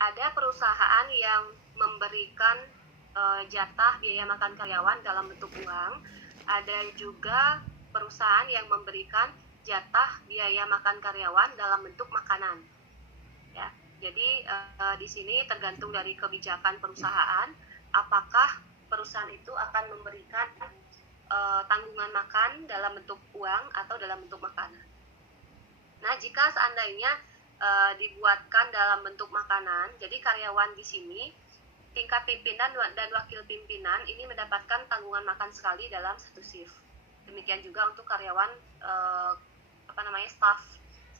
Ada perusahaan yang memberikan jatah biaya makan karyawan dalam bentuk uang. Ada juga perusahaan yang memberikan jatah biaya makan karyawan dalam bentuk makanan. Ya, jadi di sini tergantung dari kebijakan perusahaan, apakah perusahaan itu akan memberikan tanggungan makan dalam bentuk uang atau dalam bentuk makanan. Nah, jika seandainya dibuatkan dalam bentuk makanan, jadi karyawan di sini tingkat pimpinan dan wakil pimpinan ini mendapatkan tanggungan makan sekali dalam satu shift. Demikian juga untuk karyawan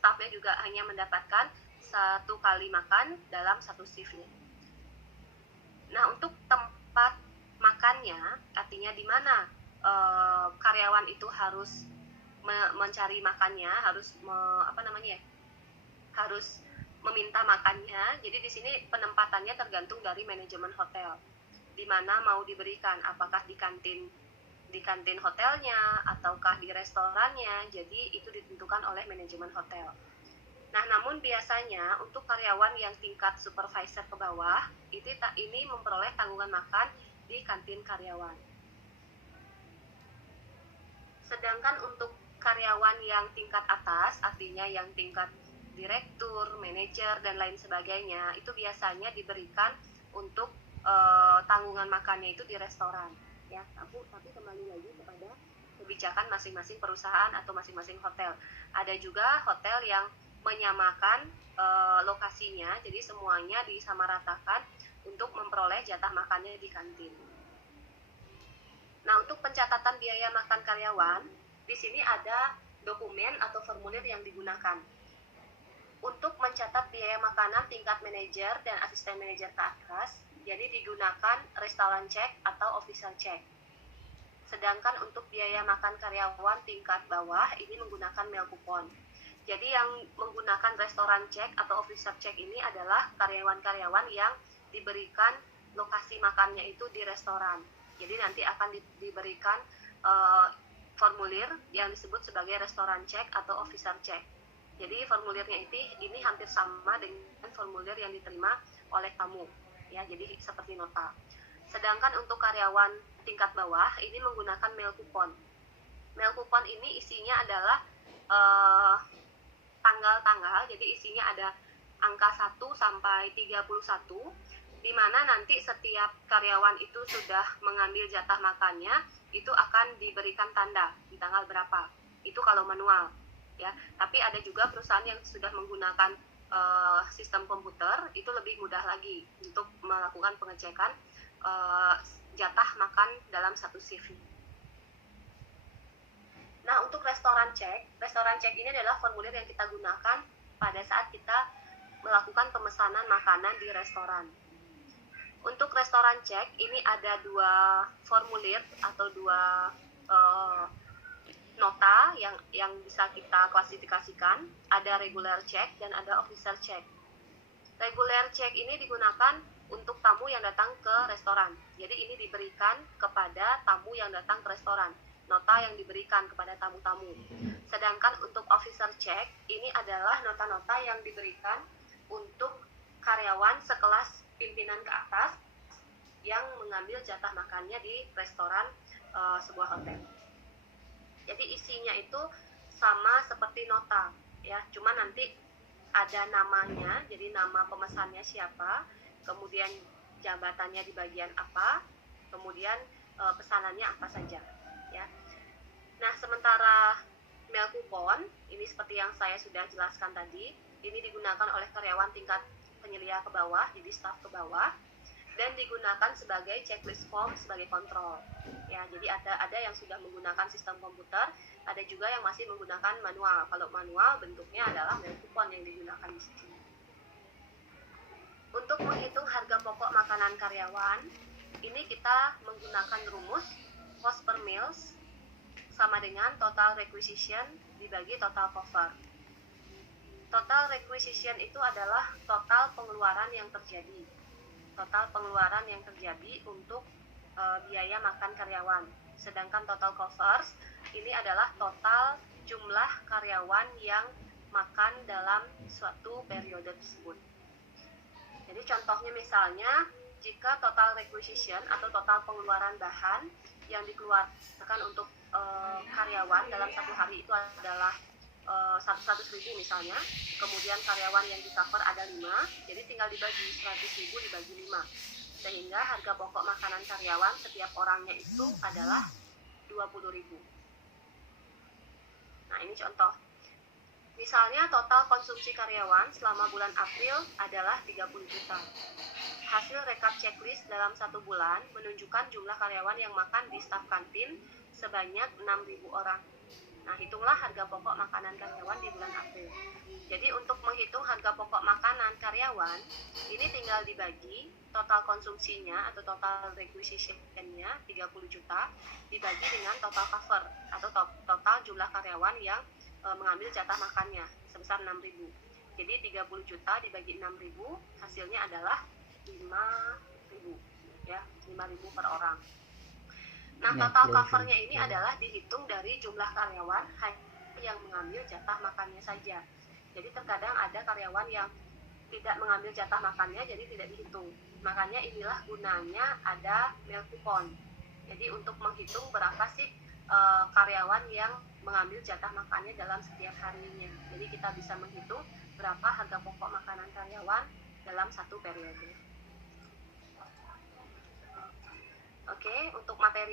staffnya juga hanya mendapatkan satu kali makan dalam satu shiftnya. Nah, untuk tempat makannya, artinya di mana karyawan itu harus mencari makannya, harus harus meminta makannya. Jadi di sini penempatannya tergantung dari manajemen hotel, di mana mau diberikan, apakah di kantin hotelnya ataukah di restorannya. Jadi itu ditentukan oleh manajemen hotel. Nah, namun biasanya untuk karyawan yang tingkat supervisor ke bawah ini memperoleh tanggungan makan di kantin karyawan. Sedangkan untuk karyawan yang tingkat atas, artinya yang tingkat direktur, manajer, dan lain sebagainya, itu biasanya diberikan untuk tanggungan makannya itu di restoran. Ya, tapi kembali lagi kepada kebijakan masing-masing perusahaan atau masing-masing hotel. Ada juga hotel yang menyamakan lokasinya, jadi semuanya disamaratakan untuk memperoleh jatah makannya di kantin. Nah, untuk pencatatan biaya makan karyawan, di sini ada dokumen atau formulir yang digunakan. Untuk mencatat biaya makanan tingkat manajer dan asisten manajer ke atas, jadi digunakan restoran check atau official check. Sedangkan untuk biaya makan karyawan tingkat bawah, ini menggunakan meal coupon. Jadi yang menggunakan restoran check atau official check ini adalah karyawan-karyawan yang diberikan lokasi makannya itu di restoran. Jadi nanti akan diberikan formulir yang disebut sebagai restoran check atau official check. Jadi formulirnya ini hampir sama dengan formulir yang diterima oleh tamu, ya, jadi seperti nota. Sedangkan untuk karyawan tingkat bawah ini menggunakan meal coupon. Meal coupon ini isinya adalah tanggal-tanggal, jadi isinya ada angka 1 sampai 31, di mana nanti setiap karyawan itu sudah mengambil jatah makannya, itu akan diberikan tanda di tanggal berapa. Itu kalau manual. Ya, tapi ada juga perusahaan yang sudah menggunakan sistem komputer, itu lebih mudah lagi untuk melakukan pengecekan jatah makan dalam satu shift. Nah, untuk restoran check ini adalah formulir yang kita gunakan pada saat kita melakukan pemesanan makanan di restoran. Untuk restoran check ini ada dua formulir atau dua nota yang bisa kita klasifikasikan. Ada regular check dan ada official check. Regular check ini digunakan untuk tamu yang datang ke restoran. Jadi ini diberikan kepada tamu yang datang ke restoran. Nota yang diberikan kepada tamu-tamu. Sedangkan untuk official check ini adalah nota-nota yang diberikan untuk karyawan sekelas pimpinan ke atas yang mengambil jatah makannya di restoran sebuah hotel. Jadi isinya itu sama seperti nota, ya, cuma nanti ada namanya, jadi nama pemesannya siapa, kemudian jabatannya di bagian apa, kemudian pesanannya apa saja, ya. Nah, sementara meal coupon ini seperti yang saya sudah jelaskan tadi, ini digunakan oleh karyawan tingkat penyelia ke bawah, jadi staf ke bawah, dan digunakan sebagai checklist form sebagai kontrol. Ya, jadi ada yang sudah menggunakan sistem komputer, ada juga yang masih menggunakan manual. Kalau manual bentuknya adalah meal coupon yang digunakan di sini. Untuk menghitung harga pokok makanan karyawan, ini kita menggunakan rumus cost per meals sama dengan total requisition dibagi total cover. Total requisition itu adalah total pengeluaran yang terjadi. Total pengeluaran yang terjadi untuk biaya makan karyawan. Sedangkan total covers ini adalah total jumlah karyawan yang makan dalam suatu periode tersebut. Jadi contoh Ini misalnya jika total requisition atau total pengeluaran bahan yang dikeluarkan untuk karyawan dalam satu hari itu adalah 100.000 misalnya, kemudian karyawan yang di cover ada 5, jadi tinggal dibagi 100.000 dibagi 5, sehingga harga pokok makanan karyawan setiap orangnya itu adalah 20.000. Nah, ini contoh. Misalnya total konsumsi karyawan selama bulan April adalah 30 juta. Hasil rekap checklist dalam 1 bulan menunjukkan jumlah karyawan yang makan di staf kantin sebanyak 6.000 orang. Nah, hitunglah harga pokok makanan karyawan di bulan April. Jadi untuk menghitung harga pokok makanan karyawan, ini tinggal dibagi total konsumsinya atau total requisition-nya 30 juta dibagi dengan total cover atau total jumlah karyawan yang mengambil jatah makannya sebesar 6.000. Jadi 30 juta dibagi 6.000 hasilnya adalah 5.000 ya, 5.000 per orang. Nah, total covernya ini adalah dihitung dari jumlah karyawan yang mengambil jatah makannya saja. Jadi terkadang ada karyawan yang tidak mengambil jatah makannya, jadi tidak dihitung. Makanya inilah gunanya ada meal coupon. Jadi untuk menghitung berapa sih karyawan yang mengambil jatah makannya dalam setiap harinya. Jadi kita bisa menghitung berapa harga pokok makanan karyawan dalam satu periode. Oke, untuk materi